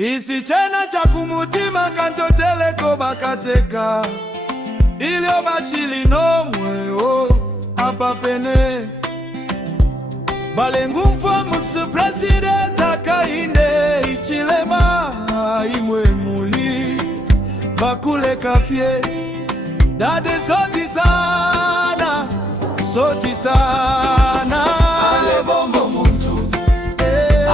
Isi chena cha kumutima kantoteleko bakateka ilio bachili no mweo apa pene balengu mfamusu president akainde ichilema imwe muli bakule kafye dade soti sana ale bombo muntu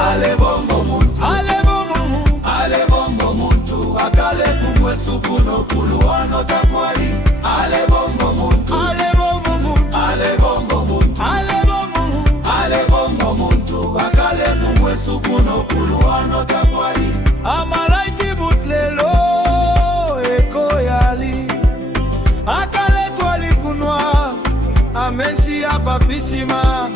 ale bombo muntu ale bombo muntu akale kumwe sukuno kuluwano takwari ale bombo muntu ale bombo muntu ale bombo muntu ale bombo muntu akale kumwe sukuno kuluwano takwari amalaiki butlelo eko yali akale twali kunwa amenshi hapa fishima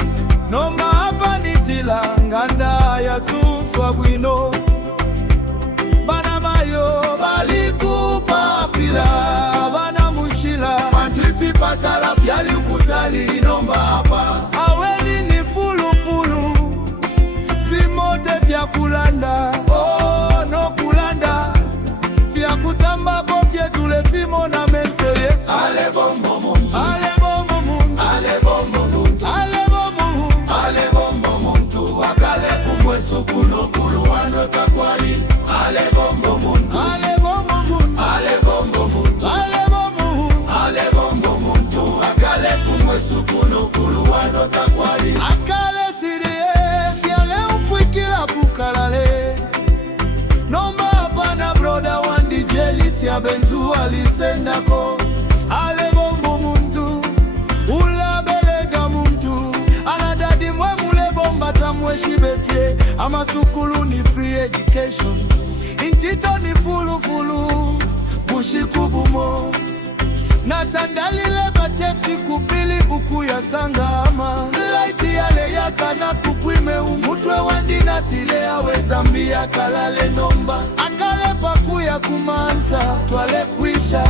noma hapa nitila nganda ya suswa bwino bana mayo balikupa pila bana mushila mantifi patala fyali ukutali nomba hapa aweni ni fulu vimote vya kulanda no kulanda vya kutamba kofye tule fimo na mense yesu ale bombo muntu ale bombo muntu ale bombo muntu ale bombo muntu ale bombo muntu akale kumwe sukuno kuluwano takwari ale bombo muntu ale bombo muntu ale bombo muntu ale bombo muntu ale bombo muntu akale kumwe sukuno kuluwano takwari akale sirie fyale umfwikila pukalale noma hapana broda wandi jelisi ya benzu alisendako ale bombo muntu ulabelega muntu anadadi mwe mule bomba tamwe shibefye ama sukulu ni free education intito ni fulu bushikubumo natandalile bachefti kupili uku ya sangama laiti yale yakana kukwime umutwe wandi natile awe zambia kalale nomba akale pakuya kumansa twale kwisha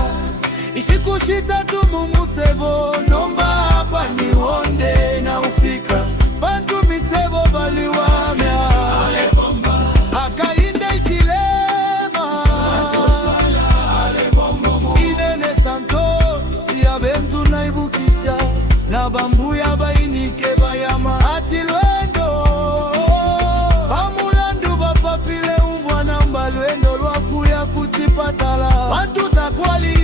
ishikushita tumumusebo nomba hapa ni honde na ufika bantu misebo baliwamya ale bomba akainde ichilema ale bombo inene santo siya benzu naibukisha na bambu ya bainike bayama atilwendo bamulandu bapapile umbwa na mbalwendo lwakuya kutipatala bantu takwali